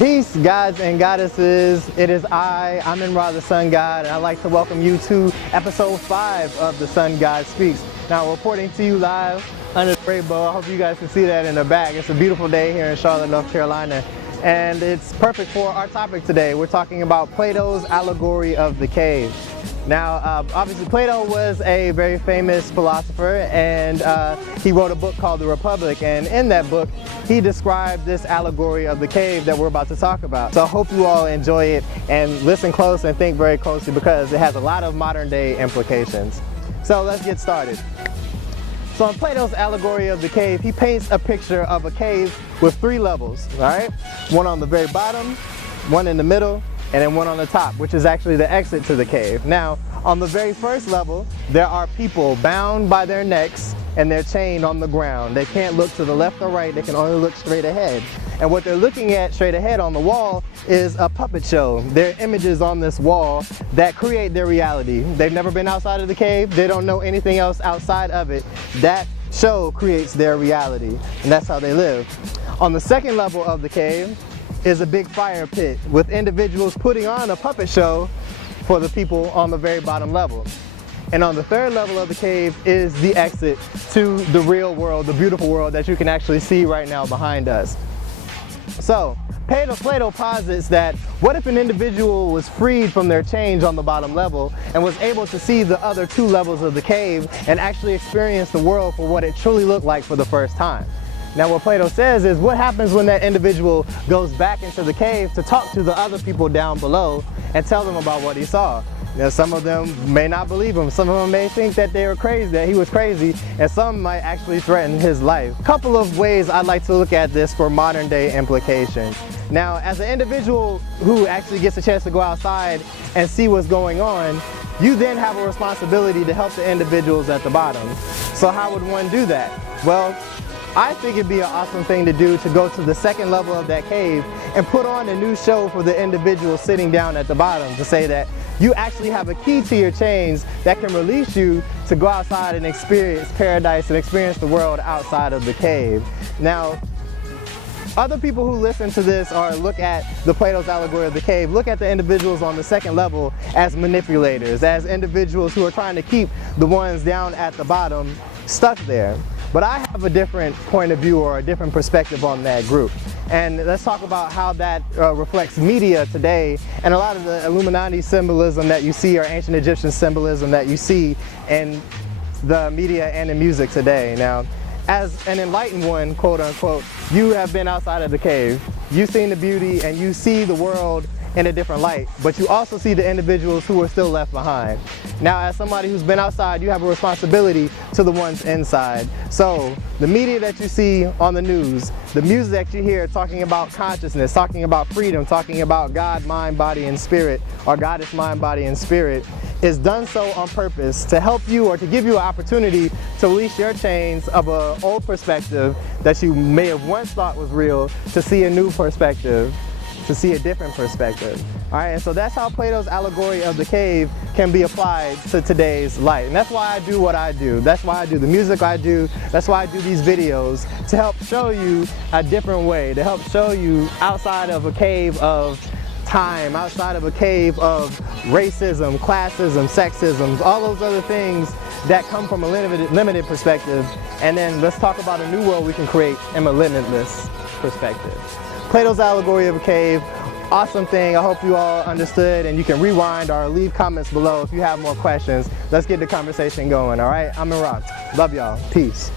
Peace, gods and goddesses. It is I'm Ra, the Sun God, and I'd like to welcome you to episode 5 of The Sun God Speaks. Now, reporting to you live under the rainbow. I hope you guys can see that in the back. It's a beautiful day here in Charlotte, North Carolina, and it's perfect for our topic today. We're talking about Plato's Allegory of the Cave. Now, obviously Plato was a very famous philosopher, and he wrote a book called The Republic, and in that book he described this allegory of the cave that we're about to talk about. So I hope you all enjoy it and listen close and think very closely, because it has a lot of modern day implications. So let's get started. So in Plato's Allegory of the Cave, he paints a picture of a cave with 3 levels, all right? One on the very bottom, one in the middle, and then one on the top, which is actually the exit to the cave. Now, on the very first level, there are people bound by their necks and they're chained on the ground. They can't look to the left or right, they can only look straight ahead. And what they're looking at straight ahead on the wall is a puppet show. There are images on this wall that create their reality. They've never been outside of the cave, they don't know anything else outside of it. That show creates their reality, and that's how they live. On the second level of the cave is a big fire pit with individuals putting on a puppet show for the people on the very bottom level. And on the third level of the cave is the exit to the real world, the beautiful world that you can actually see right now behind us. So Plato posits that what if an individual was freed from their chains on the bottom level and was able to see the other 2 levels of the cave and actually experience the world for what it truly looked like for the first time. Now, what Plato says is, what happens when that individual goes back into the cave to talk to the other people down below and tell them about what he saw? Now, some of them may not believe him, some of them may think that they were crazy, that he was crazy, and some might actually threaten his life. A couple of ways I'd like to look at this for modern day implications. Now, as an individual who actually gets a chance to go outside and see what's going on, you then have a responsibility to help the individuals at the bottom. So how would one do that? Well, I think it'd be an awesome thing to do to go to the second level of that cave and put on a new show for the individual sitting down at the bottom, to say that you actually have a key to your chains that can release you to go outside and experience paradise and experience the world outside of the cave. Now, other people who listen to this or look at the Plato's Allegory of the Cave look at the individuals on the second level as manipulators, as individuals who are trying to keep the ones down at the bottom stuck there. But I have a different point of view, or a different perspective on that group. And let's talk about how that reflects media today, and a lot of the Illuminati symbolism that you see, or ancient Egyptian symbolism that you see in the media and in music today. Now, as an enlightened one, quote unquote, you have been outside of the cave, you've seen the beauty, and you see the world in a different light, but you also see the individuals who are still left behind. Now, as somebody who's been outside, you have a responsibility to the ones inside. So the media that you see on the news, the music that you hear talking about consciousness, talking about freedom, talking about God, mind, body, and spirit, or goddess, mind, body, and spirit, is done so on purpose to help you, or to give you an opportunity to release your chains of an old perspective that you may have once thought was real, to see a new perspective, to see a different perspective. All right, and so that's how Plato's Allegory of the Cave can be applied to today's light. And that's why I do what I do. That's why I do the music I do. That's why I do these videos, to help show you a different way, to help show you outside of a cave of time, outside of a cave of racism, classism, sexism, all those other things that come from a limited perspective. And then let's talk about a new world we can create in a limitless perspective. Plato's Allegory of a Cave, awesome thing. I hope you all understood, and you can rewind or leave comments below if you have more questions. Let's get the conversation going, all right? I'm Ra. Love y'all. Peace.